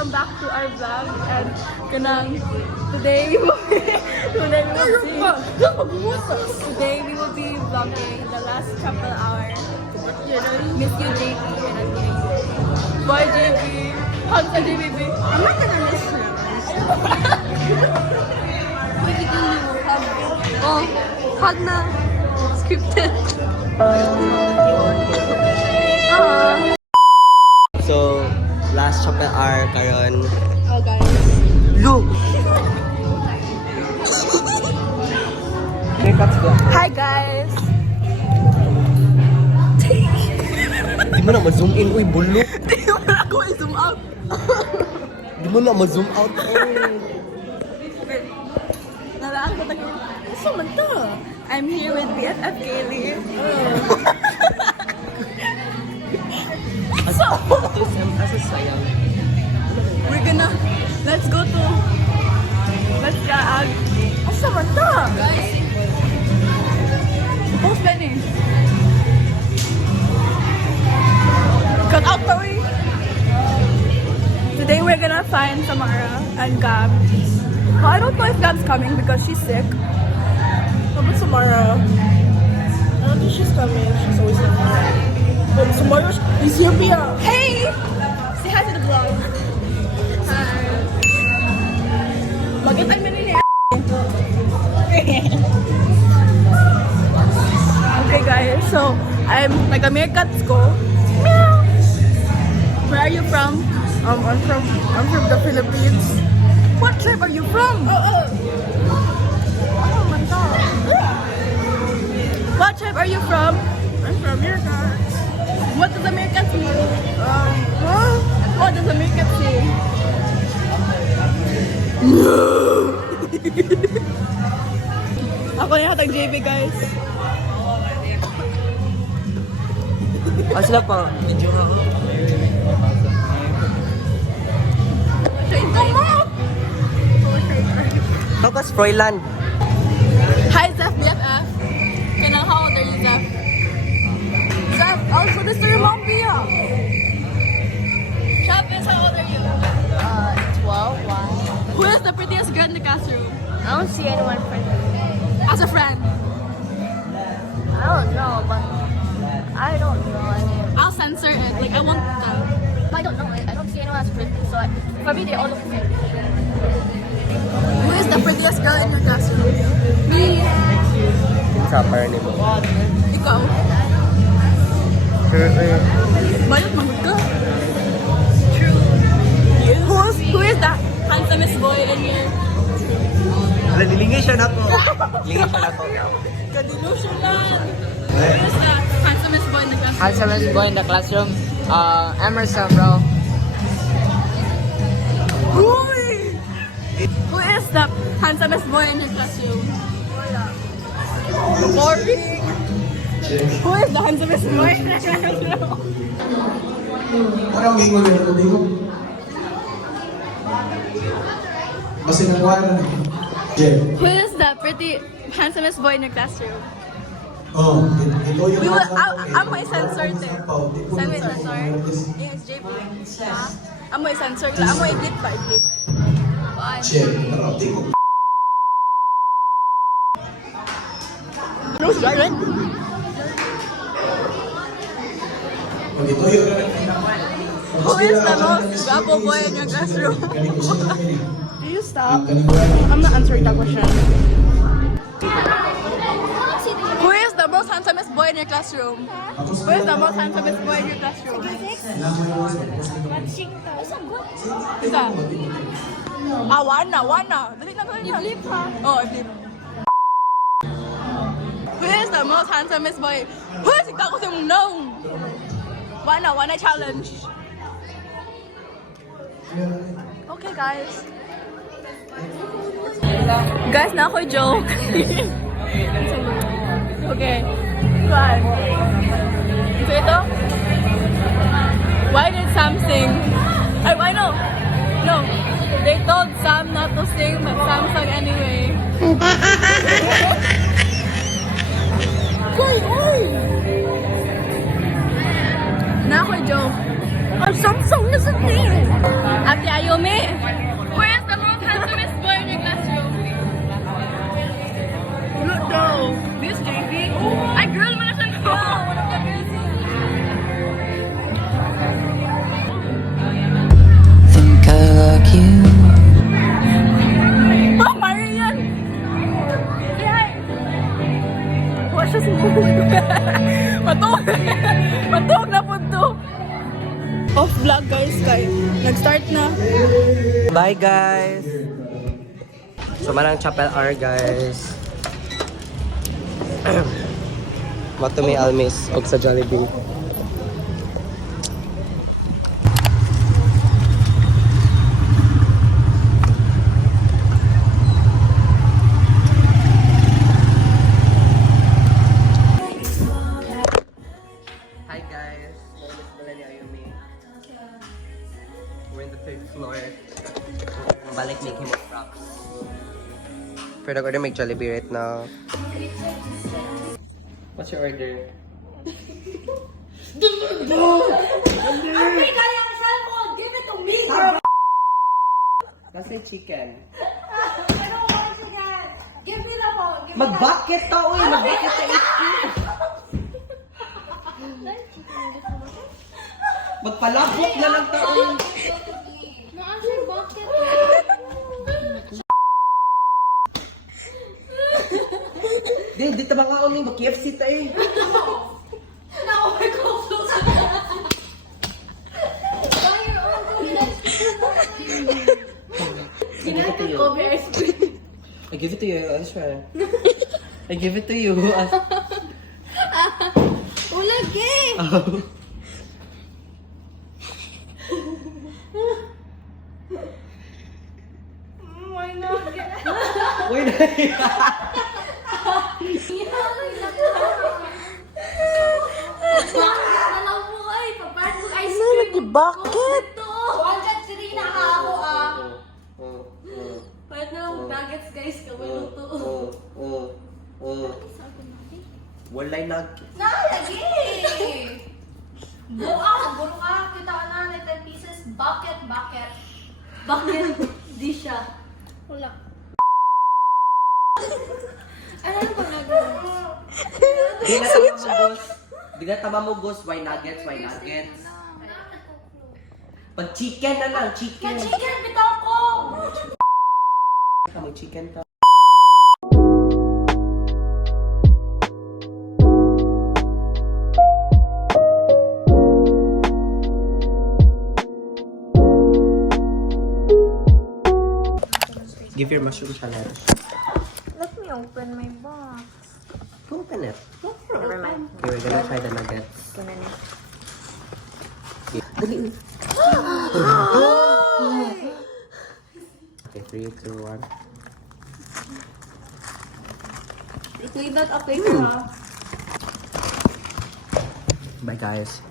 welcome back to our vlog and today we will be vlogging the last chapel hour. Miss you, JP, and I'm kidding. Bye, JP. How's the JP? I'm not gonna miss you. Oh, hug na. Scripted. So, last chapel hour karon. Oh, guys. Look! Hi, guys. Di mo na ma-zoom in, uy, bulok. Di mo na ako i-zoom out. Di mo na ma-zoom out, Nalaan ko tayo. Gusto man to. I'm here with BFF Kaylee. So, we're gonna, let's go to, let's gaag. Asa man to? Post ka ni. Cut out to eh. Today we're gonna find Samara and Gab. Well, I don't know if Gab's coming because she's sick. How about Samara? I don't think she's coming. She's always coming. But Samara is here, Pia. Hey! Say hi to the vlog. Hi. Mag-itay mo nila. Okay guys, so I'm like a meerkats ko. Meow. Where are you from? I'm from the Philippines. What tribe are you from? Oh, manta. What tribe are you from? I'm from Meerkats. What does America say? What does America say? Ako na yung JB, guys. Sila pa. Tapos Froilan. Hi, Zeph BFF. How old are you, Zeph? Zeph, also this is your mom, Pia. Travis, how old are you? 12. Why? Who is the prettiest girl in the classroom? I don't see anyone friendly. As a friend. I don't know, but I don't know. I mean, I'll censor it. Like, I won't tell. I don't know. I don't see anyone as pretty. So for me, they all look the same. Who is the prettiest girl in your classroom? Me. Chopper ni mo. Ikaw. Bayot magod ka. True. Who is the handsomest boy in your... Wala, nilingay siya na ko. Nilingay siya na ko. Kadilusyunan. Who is the handsomest boy in the classroom? Handsomest boy in the classroom, Emerson, bro. Uy! Who is the handsomest boy in your classroom? Boring. Who is the handsomest boy in your classroom? Parang gingon yun ito dito. Basta nagwara na. Jeff. Who is the handsomest boy in your classroom? Oh, ito yung... I'm my censor there. Saan may censor? Yes, JP. I'm my censor. I'm my edit pa. Jeff. Parang di ko. No, right? Ito yung... Who is the most guapo boy in your classroom? Do you stop? I'm not answering that question. Who is the most handsomest boy in your classroom? Who is the most handsomest boy in your classroom? Isa. Wana. Dali na. I-flip ha? Oh, I-flip. Who is the most handsomest boy? Who is ikaw kasi mong no? Wana challenge. Okay, guys. Guys, na ako joke. Okay. One. So ito. Why did Sam sing? I know. No. They told Sam not to sing, but Sam sang anyway. Na ako joke. Our Samsung isn't here. Ate Ayome! Where is the most handsomest boy in your classroom? Look though. This JP? Ay, girl mo na siya no. One of the girls. Think I like you. Oh, Marian! Say hi! Wala siya sumulog. Matuog! Matuog na po to. Off vlog guys, kay nag-start na. Bye guys! So manang Chapel R guys. Mato may almis og sa Jollibee. Hi guys, my name is Melanie Ayumi. We're in the 3rd floor. Balik make him of rocks. Pero nag-order make Jollibee right now. What's your order? Nasa yung chicken. Mag-bucket to, uy! Mag-bucket to HP! Magpalabok na lang to, uy! Di tabang ka uling, mag-KFC to eh! I give it to you, Answer. I give it to you. Ulagi! Oh. Why not? Wait, Alam mo ay, papaano mo ice cream? Bakit? Hanggang sirina ka ako ah. Paano ang nuggets guys kawin luto? Walay nag... Nalagi! Buka, guro ka. Kita ka na 10 pieces. Bucket. Bucket. Di siya. Wala. Ano ba nagawa? Di na tama mo, Gus. Why nuggets? Pag chicken na lang, chicken. Chicken, bitaw ko! Mag-chicken to. Give your mushroom challenge. Let me open my box. Open it. Never mind. Okay, we're gonna try the nuggets. Okay, 3, 2, 1. Say that okay ka. Bye guys.